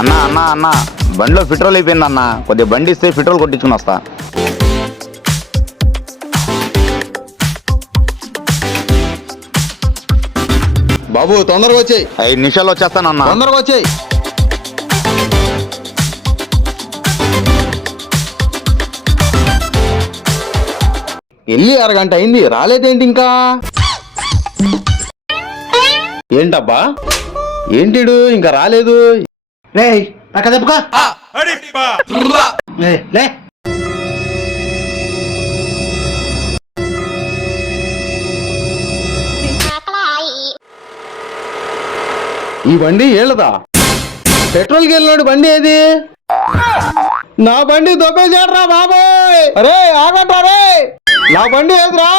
అన్నా అన్నా అన్నా బండిలో పెట్రోల్ అయిపోయింది అన్న, కొద్దిగా బండి ఇస్తే పెట్రోల్ కొట్టించుకుని వస్తా. బాబు తొందరగా వచ్చేయి. 5 నిమిషాలు వచ్చేస్తానన్నా. తొందరగా వచ్చేయి. వెళ్ళి అరగంట అయింది, రాలేదేంటి ఇంకా? ఏంటబ్బా, ఏంటిడు ఇంకా రాలేదు? రే పక్క దెబ్బకా లే. ఈ బండి ఏళ్ళదా? పెట్రోల్కి వెళ్ళినాడు బండి ఏది? నా బండి దొబ్బేశాడ్రా బాబాయ్. అరే ఆగండ్రా రే, నా బండి ఏదిరా?